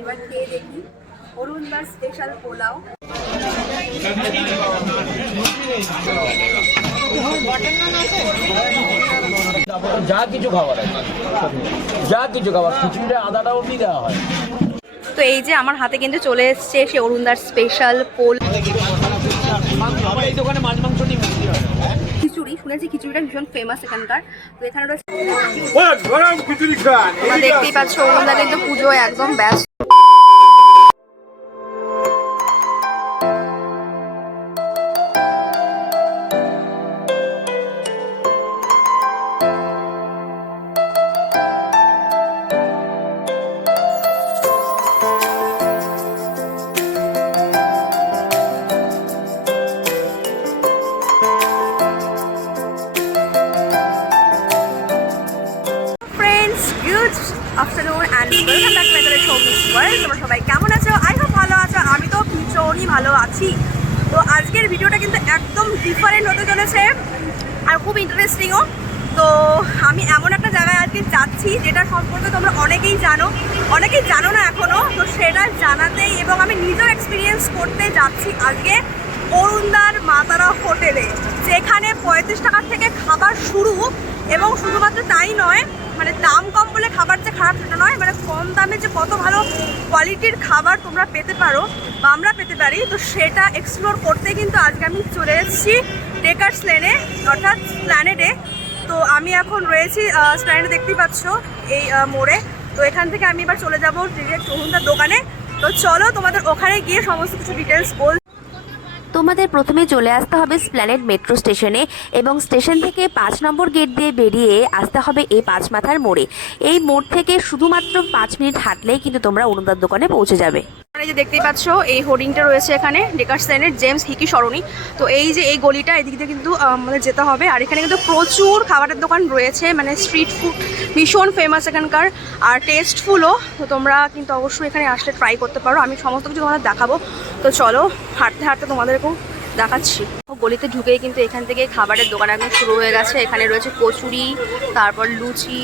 এবার খেয়ে দেখি। অরুণদার স্পেশাল পোলাও। যা কিছু খাবার যা কিছু খাবার খিচুড়িটা আদাটা অবধি দেওয়া হয়। তো এই যে আমার হাতে কিন্তু চলে এসছে সে অরুণদার স্পেশাল পোল হয় খিচুড়ি শুনেছি খিচুড়িটা ভীষণ ফেমাস এখানকার। তো এখানে রয়েছে গরম খিচুড়ি খান। তোমরা দেখতেই পাচ্ছ অরুণদা কিন্তু পুজো একদম ব্যস্ত। আছি তো আজকের ভিডিওটা কিন্তু একদম ডিফারেন্ট হতে চলেছে আর খুব ইন্টারেস্টিংও তো আমি এমন একটা জায়গায় আজকে যাচ্ছি যেটা সম্পর্কে তোমরা অনেকেই জানো। অনেকেই জানো না এখনও তো সেটা জানাতেই এবং আমি নিজেও এক্সপিরিয়েন্স করতে যাচ্ছি আজকে অরুণদার মাতারা হোটেলে, যেখানে পঁয়ত্রিশ টাকার থেকে খাবার শুরু এবং শুধুমাত্র তাই নয় মানে দাম কম বলে খাবার যে খারাপ সেটা নয় মানে কম দামে যে কত ভালো কোয়ালিটির খাবার তোমরা পেতে পারো বা আমরা পেতে পারি, তো সেটা এক্সপ্লোর করতে কিন্তু আজকে আমি চলে এসেছি টেকার্স লেনে অর্থাৎ প্ল্যানেটে তো আমি এখন রয়েছি স্ট্যান্ডে দেখতেই পাচ্ছ এই মোড়ে। তো এখান থেকে আমি এবার চলে যাব ডিরেক্ট অরুণদার দোকানে। তো চলো তোমাদের ওখানে গিয়ে সমস্ত কিছু ডিটেলস বল তোমাদের প্রথমে চলে আসতে হবে স্প্ল্যানেড মেট্রো স্টেশনে এবং স্টেশন থেকে পাঁচ নম্বর গেট দিয়ে বেরিয়ে আসতে হবে এই পাঁচ মাথার মোড়ে। এই মোড় থেকে শুধুমাত্র পাঁচ মিনিট হাঁটলেই কিন্তু তোমরা অনুদার দোকানে পৌঁছে যাবে। এই যে দেখতেই পাচ্ছ, এই হোর্ডিংটা রয়েছে এখানে ডেকার্স লাইনের জেমস হিকি সরণি। তো এই যে এই গলিটা, এদিক দিয়ে কিন্তু আমাদের যেতে হবে। আর এখানে কিন্তু প্রচুর খাবারের দোকান রয়েছে মানে স্ট্রিট ফুড ভীষণ ফেমাস এখানকার। আর টেস্টফুলও তো তোমরা কিন্তু অবশ্যই এখানে আসলে ট্রাই করতে পারো। আমি সমস্ত কিছু তোমাদের দেখাবো। তো চলো, হাঁটতে হাঁটতে তোমাদেরকেও দেখাচ্ছি। গলিতে ঢুকেই কিন্তু এখান থেকে খাবারের দোকান একদম শুরু হয়ে গেছে। এখানে রয়েছে কচুরি, তারপর লুচি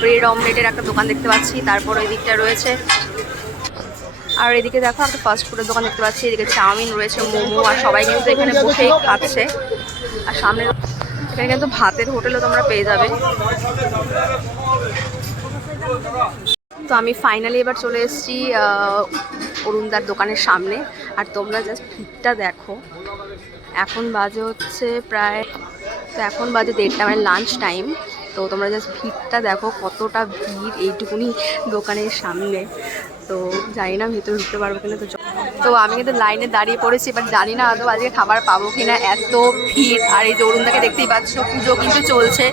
ব্রেড অমলেটের একটা দোকান দেখতে পাচ্ছি। তারপর ওই দিকটা রয়েছে আর এদিকে দেখো একটা ফাস্ট ফুডের দোকান দেখতে পাচ্ছি। এদিকে চাউমিন রয়েছে, মোমো, আর সবাই কিন্তু এখানে বসেই খাচ্ছে। আর সামনে এখানে কিন্তু ভাতের হোটেলও তোমরা পেয়ে যাবে। তো আমি ফাইনালি এবার চলে এসেছি অরুণদার দোকানের সামনে। আর তোমরা জাস্ট ভিড়টা দেখো। এখন বাজে হচ্ছে প্রায়, তো এখন বাজে দেড়টা মানে লাঞ্চ টাইম তো তোমরা জাস্ট ভিড়টা দেখো, কতটা ভিড় এইটুকুনি দোকানের সামনে। তো জানি না ভেতরে ঢুকতে পারব কিনা, তো তো আমি কিন্তু লাইনে দাঁড়িয়ে পড়েছি এবার জানি না আদৌ আজকে খাবার পাবো কিনা, এত ভিড়। আর এই যে দেখতেই পাচ্ছ, পুজো কিন্তু চলছে।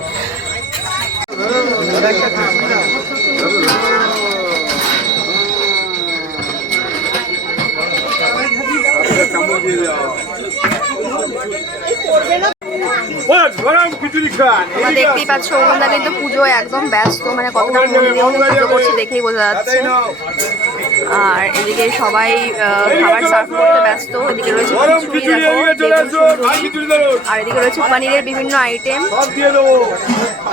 দেখতেই পাচ্ছ অরুণদা কিন্তু পুজো একদম ব্যস্ত মানে কতটা মন দিয়ে উনি পুজো করছে দেখেই বোঝা যাচ্ছে। আর এদিকে সবাই খাবার সার্ভ করতে ব্যস্ত এদিকে রয়েছে আর এদিকে রয়েছে পনিরের বিভিন্ন আইটেম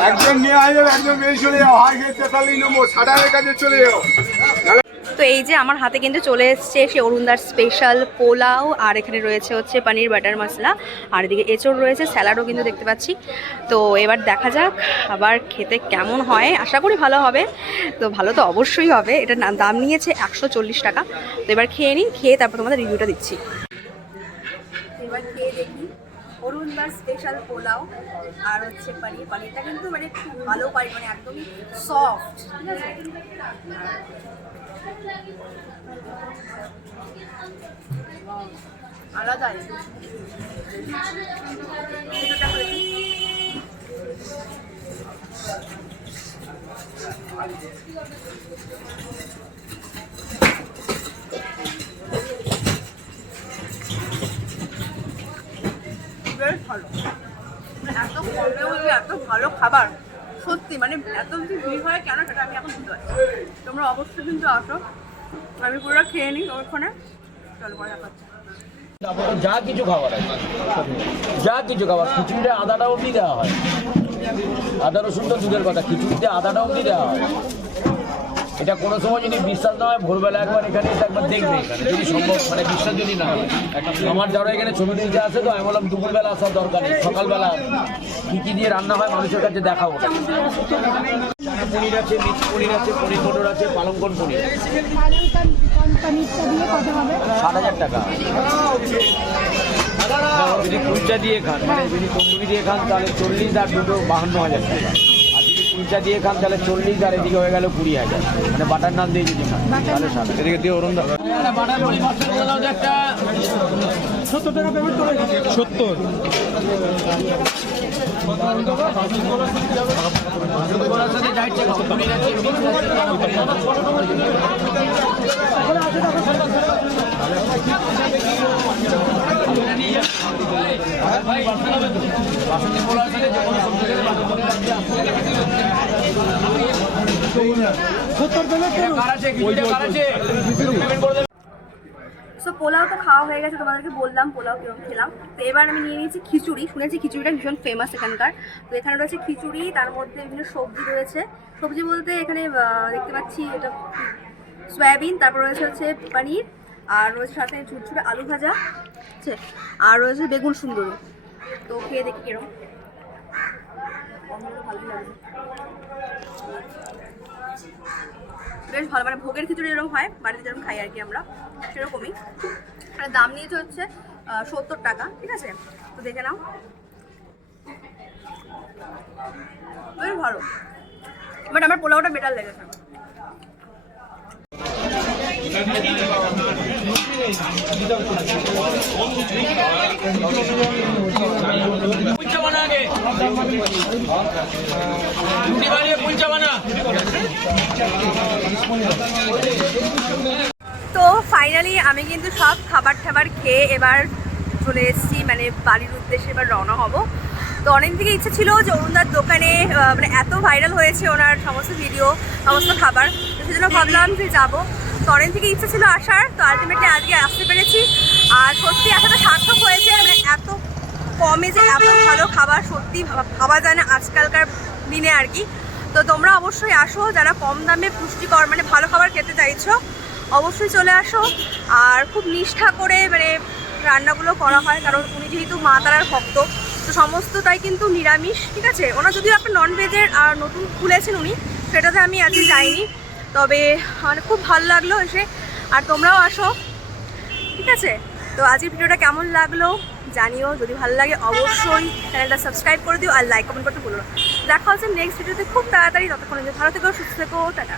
একজন নিয়ে আসবে একজন বেরিয়ে চলে যাও। হাই খেয়ে তেতালি নেব সাটারের কাছে চলে যাও। তো এই যে আমার হাতে কিন্তু চলে এসছে সে অরুণদার স্পেশাল পোলাও, আর এখানে রয়েছে হচ্ছে পনির বাটার মশলা, আর এদিকে এঁচড় রয়েছে, স্যালাডও কিন্তু দেখতে পাচ্ছি। তো এবার দেখা যাক আবার খেতে কেমন হয়, আশা করি ভালো হবে। তো ভালো তো অবশ্যই হবে এটার না- দাম নিয়েছে একশো চল্লিশ টাকা। তো এবার খেয়ে নিই, খেয়ে তারপর তোমাদের রিভিউটা দিচ্ছি। এবার খেয়ে অরুণদার স্পেশাল পোলাও, আর হচ্ছে পনির। পনিরটা কিন্তু মানে খুব ভালো পাই মানে একদমই সফট ঠিক আছে? আলাদাই বেশ ভালো। মানে এত কমেও এত ভালো খাবার। সত্যি মানে এত যদি ভিড় হয় কেন সেটা আমি এখন বুঝতে পারছি তোমরা অবশ্যই কিন্তু আসো। আমি পুরো খেয়ে নিই ওখানে। চলো, পরে দেখাচ্ছি যা কিছু খাবার যা কিছু খাবার খিচুড়িটা আদাটা অবধি দেওয়া হয়। আদা রসুনটা দুধের কথা, খিচুড়িতে আদাটা অবধি দেওয়া হয়। এটা কোনো সময় যদি বিশ্বাস না হয়, ভোরবেলা একবার এখানে এসে একবার দেখবে। যদি সম্ভব মানে বিশ্বাস যদি না হয়। আমার যারা এখানে ছবি তুলতে আসে তো, আমি বললাম দুপুরবেলা আসার দরকার নেই, সকালবেলা কী কী দিয়ে রান্না হয় মানুষের কাছে দেখাবো। পনির আছে মিক্স পনির আছে পনির মটর আছে পালঙ্কন পনির সাত হাজার টাকা। যদি কুলচা দিয়ে খান মানে যদি তন্দুরি দিয়ে খান, তাহলে চল্লিশ আর দুটো বাহান্ন হাজার টাকা। কুলচা দিয়ে খান তাহলে চল্লিশ আর এদিকে হয়ে গেল কুড়ি হাজার মানে বাটার নান দিয়ে যদি খান তাহলে ষাট এদিকে দিয়ে অরুণ দা সত্তর টাকা পেমেন্ট করে সত্তর সাথে যে কোনো সো পোলাও তো খাওয়া হয়ে গেছে, তোমাদেরকে বললাম পোলাও কীরকম খেলাম। তো এবার আমি নিয়ে নিয়েছি খিচুড়ি। শুনেছি খিচুড়িটা ভীষণ ফেমাস এখানকার। তো এখানে রয়েছে খিচুড়ি, তার মধ্যে বিভিন্ন সবজি রয়েছে। সবজি বলতে এখানে দেখতে পাচ্ছি এটা সয়াবিন, তারপর রয়েছে হচ্ছে পনির, আর রয়েছে সাথে ঝুরঝুরে আলু ভাজা আছে? আর রয়েছে বেগুন সুন্দরী। তো খেয়ে দেখি কীরকম। গন্ধটা ভালোই লাগছে বেশ ভালো মানে ভোগের খিচুড়ি যেরকম হয়, বাড়িতে যেরকম খাই আর কি আমরা, সেরকমই। দাম নিয়েছে হচ্ছে সত্তর টাকা, ঠিক আছে? তো দেখে নাও। বেশ ভালো। বাট আমার পোলাওটা বেটার লেগেছে। কুলচা বানা আগে। রুটি বানিয়ে কুলচা বানা। তো ফাইনালি আমি কিন্তু সব খাবার টাবার খেয়ে এবার চলে এসেছি মানে বাড়ির উদ্দেশ্যে এবার রওনা হব তো অনেক থেকে ইচ্ছে ছিল যে অরুণদার দোকানে মানে এত ভাইরাল হয়েছে ওনার সমস্ত ভিডিও সমস্ত খাবার সেজন্য ভাবলাম যে যাব তো অনেক থেকে ইচ্ছে ছিল আসার, তো আলটিমেটলি আজকে আসতে পেরেছি আর সত্যি এতটা সার্থক হয়েছে মানে এত কমে যে এত ভালো খাবার সত্যি ভাবা- যায় না আজকালকার দিনে আর কি। তো তোমরা অবশ্যই আসো যারা কম দামে পুষ্টিকর মানে ভালো খাবার খেতে চাইছো অবশ্যই চলে আসো। আর খুব নিষ্ঠা করে মানে রান্নাগুলো করা হয় কারণ উনি যেহেতু মা তারার ভক্ত তো সমস্তটাই কিন্তু নিরামিষ ঠিক আছে? ওনার যদিও একটা নন ভেজের আর নতুন খুলেছেন উনি সেটাতে আমি আজকে যাইনি। তবে মানে খুব ভালো লাগল এসে। আর তোমরাও আসো ঠিক আছে? তো আজকের ভিডিওটা কেমন লাগল? জানিও, যদি ভালো লাগে অবশ্যই চ্যানেলটা সাবস্ক্রাইব করে দিও আর লাইক কমেন্ট করতে বলো দেখা হচ্ছে নেক্সট ভিডিওতে খুব তাড়াতাড়ি, ততক্ষণ ভালো থেকো, সুস্থ থেকো, টাটা।